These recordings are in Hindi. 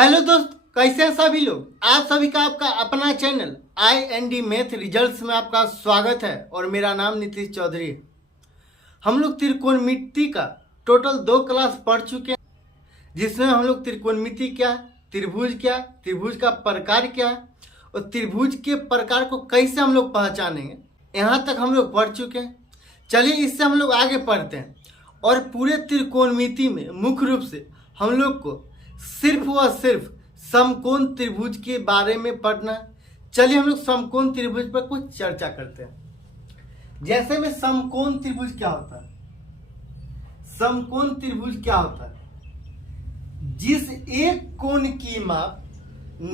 हेलो दोस्त, कैसे हैं सभी लोग। आप सभी का आपका अपना चैनल IND मैथ रिजल्ट्स में आपका स्वागत है और मेरा नाम नीतीश चौधरी है। हम लोग त्रिकोणमिति का टोटल 2 क्लास पढ़ चुके हैं, जिसमें हम लोग त्रिकोणमिति क्या, त्रिभुज क्या, त्रिभुज का प्रकार क्या और त्रिभुज के प्रकार को कैसे हम लोग पहचानेंगे, यहाँ तक हम लोग पढ़ चुके हैं। चलिए इससे हम लोग आगे पढ़ते हैं और पूरे त्रिकोणमिति में मुख्य रूप से हम लोग को सिर्फ व सिर्फ समकोण त्रिभुज के बारे में पढ़ना है। चलिए हम लोग समकोण त्रिभुज पर कुछ चर्चा करते हैं। जैसे में समकोण त्रिभुज क्या होता है। समकोण त्रिभुज क्या होता है? जिस एक कोण की माप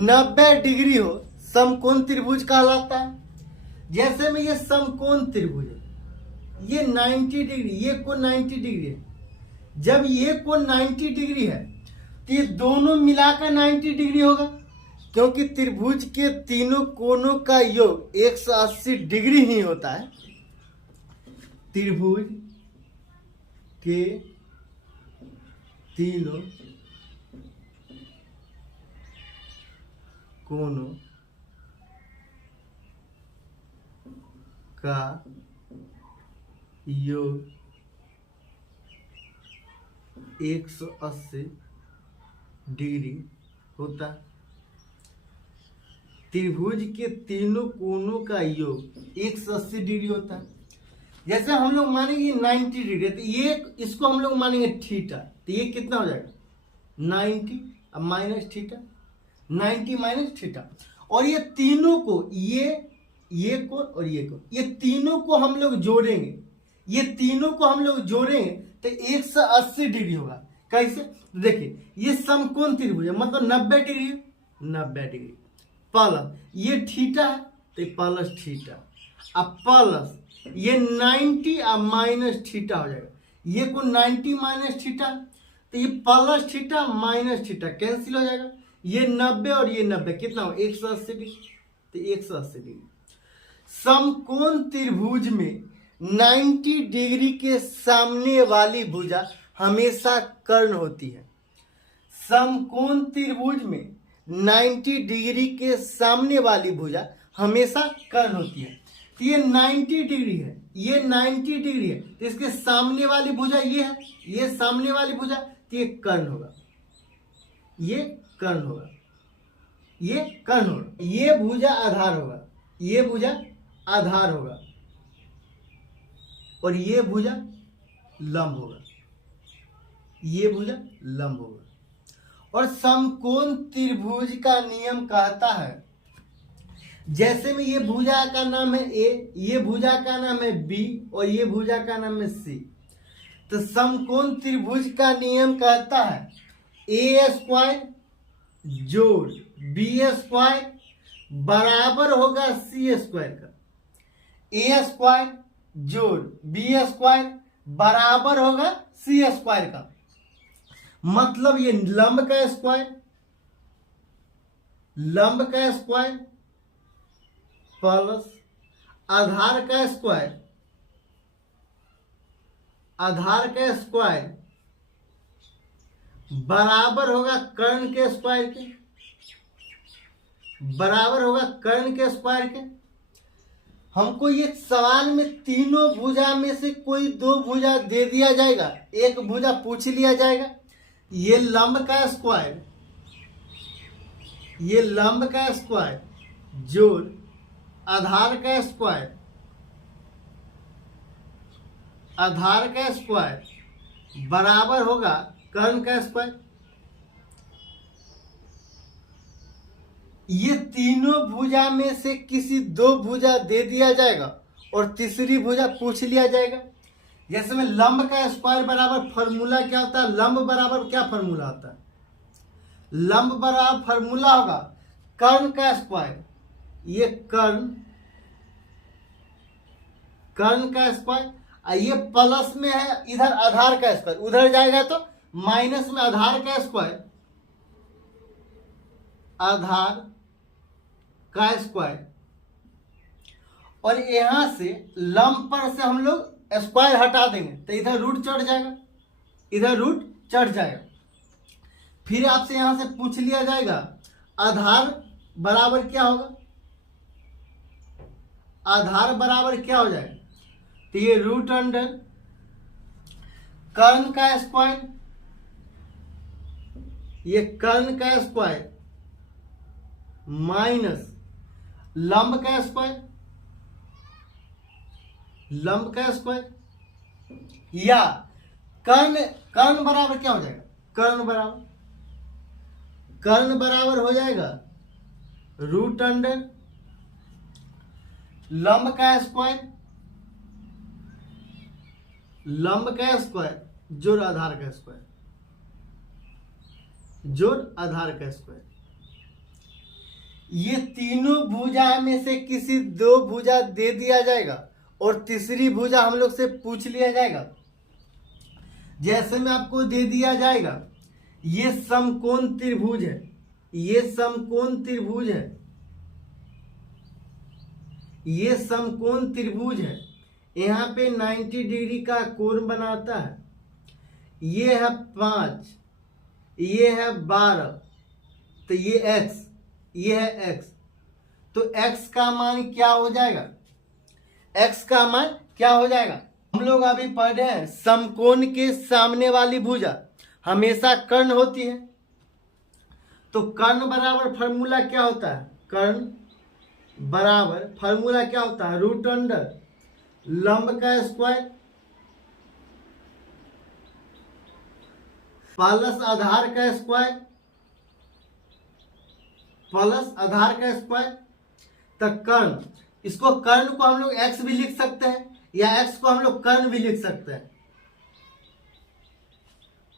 90 डिग्री हो समकोण त्रिभुज कहलाता है। जैसे में ये समकोण त्रिभुज है, ये 90 डिग्री, ये कोण 90 डिग्री है। जब ये कोण 90 डिग्री है तो ये दोनों मिलाकर 90 डिग्री होगा, क्योंकि त्रिभुज के तीनों कोणों का योग 180 डिग्री ही होता है। त्रिभुज के तीनों कोणों का योग 180 डिग्री होता है। त्रिभुज के तीनों कोणों का योग 180 डिग्री होता है। जैसे हम लोग मानेंगे 90 डिग्री, तो ये इसको हम लोग मानेंगे थीटा, तो ये कितना हो जाएगा 90 अब माइनस थीटा, 90 माइनस थीटा। और ये तीनों को ये कोण और ये कोण, ये तीनों को हम लोग जोड़ेंगे, ये तीनों को हम लोग जोड़ेंगे तो 180 डिग्री होगा। कैसे? देखिए ये समकोण त्रिभुज है, मतलब 90 डिग्री, 90 डिग्री प्लस ये थीटा है तो प्लस थीटा, अब प्लस ये 90 अब माइनस थीटा हो जाएगा। ये कोण 90 माइनस थीटा तो ये plus theta minus theta cancel हो जाएगा। ये 90 और ये 90 कितना हो 180 डिग्री, तो 180 डिग्री। समकोण त्रिभुज में 90 डिग्री के सामने वाली भुजा हमेशा कर्ण होती है। समकोण त्रिभुज में 90 डिग्री के सामने वाली भुजा हमेशा कर्ण होती है। तो ये 90 डिग्री है, ये 90 डिग्री है, तो इसके सामने वाली भुजा ये है, ये सामने वाली भुजा, तो ये कर्ण होगा, ये कर्ण होगा, ये कर्ण होगा। ये भुजा आधार होगा, ये भुजा आधार होगा और ये भुजा लंब होगा, ये भुजा लंब होगा। और समकोण त्रिभुज का नियम कहता है, जैसे में ये भुजा का नाम है A, ये भुजा का नाम है B और ये भुजा का नाम है C, तो समकोण त्रिभुज का नियम कहता है A स्क्वायर जोड़ B स्क्वायर बराबर होगा C स्क्वायर का। A स्क्वायर जोड़ B स्क्वायर बराबर होगा C स्क्वायर का। मतलब ये लंब का स्क्वायर, लंब का स्क्वायर प्लस आधार का स्क्वायर, आधार का स्क्वायर बराबर होगा कर्ण के स्क्वायर के, बराबर होगा कर्ण के स्क्वायर के। हमको ये सवाल में तीनों भुजा में से कोई 2 भुजा दे दिया जाएगा, एक भुजा पूछ लिया जाएगा। ये लंब का स्क्वायर, ये लंब का स्क्वायर जोड़ आधार का स्क्वायर, आधार का स्क्वायर बराबर होगा कर्ण का स्क्वायर। ये तीनों भुजा में से किसी 2 भुजा दे दिया जाएगा और तीसरी भुजा पूछ लिया जाएगा। जैसे में लंब का स्क्वायर बराबर फॉर्मूला क्या होता है, लंब बराबर क्या फॉर्मूला होता है, लंब बराबर फॉर्मूला होगा कर्ण का स्क्वायर, ये कर्ण, कर्ण का स्क्वायर, ये प्लस में है इधर आधार का स्क्वायर, उधर जाएगा तो माइनस में आधार का स्क्वायर, आधार का स्क्वायर, और यहां से लंब पर से हम लोग स्क्वायर हटा देंगे तो इधर रूट चढ़ जाएगा, इधर रूट चढ़ जाएगा। फिर आपसे यहां से पूछ लिया जाएगा आधार बराबर क्या होगा, आधार बराबर क्या हो जाएगा, तो ये रूट अंडर कर्ण का स्क्वायर, ये कर्ण का स्क्वायर माइनस लंब का स्क्वायर, लंब का स्क्वायर, या कर्ण कर्ण बराबर क्या हो जाएगा, कर्ण बराबर हो जाएगा रूट अंडर लंब का स्क्वायर, लंब का स्क्वायर जोड़ आधार का स्क्वायर, जोड़ आधार का स्क्वायर। ये तीनों भुजा में से किसी दो भुजा दे दिया जाएगा और तीसरी भुजा हम लोग से पूछ लिया जाएगा। जैसे में आपको दे दिया जाएगा ये समकोण त्रिभुज है, ये समकोण त्रिभुज है, ये समकोण त्रिभुज है, यहाँ पे 90 डिग्री का कोण बनाता है, ये है 5, ये है 12, तो ये x, ये है x, तो x का मान क्या हो जाएगा, x का मान क्या हो जाएगा। हम लोग अभी पढ़े हैं समकोण के सामने वाली भुजा हमेशा कर्ण होती है, तो कर्ण बराबर फार्मूला क्या होता है, कर्ण बराबर फार्मूला क्या होता है, रूट अंडर लंब का स्क्वायर प्लस आधार का स्क्वायर, प्लस आधार का स्क्वायर। तो कर्ण, इसको कर्ण को हम लोग x भी लिख सकते हैं या x को हम लोग कर्ण भी लिख सकते हैं,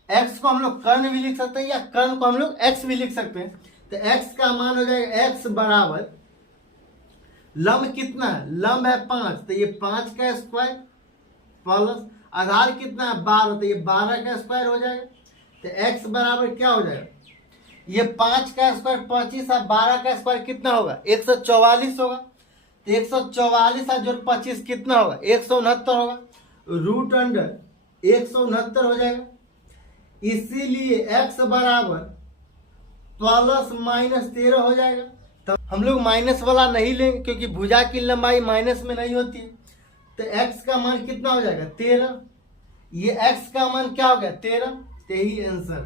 x को हम लोग कर्ण भी लिख सकते हैं या कर्ण को हम लोग x भी लिख सकते हैं। तो x का मान हो जाएगा x बराबर लंब कितना है, लंब है 5, तो ये 5 का स्क्वायर प्लस आधार कितना है 12, तो ये 12 का स्क्वायर हो जाएगा। तो x बराबर क्या हो जाएगा, ये 5 का स्क्वायर 25 है, 12 का स्क्वायर कितना होगा 144 होगा, तो 144 है जोड़ 25 कितना होगा 169 होगा, रूट अंडर 169 हो जाएगा। इसीलिए x बराबर प्लस माइनस 13 हो जाएगा। तो हम लोग माइनस वाला नहीं लेंगे क्योंकि भुजा की लंबाई माइनस में नहीं होती है, तो x का मान कितना हो जाएगा 13, ये x का मान क्या हो गया 13, यही आंसर।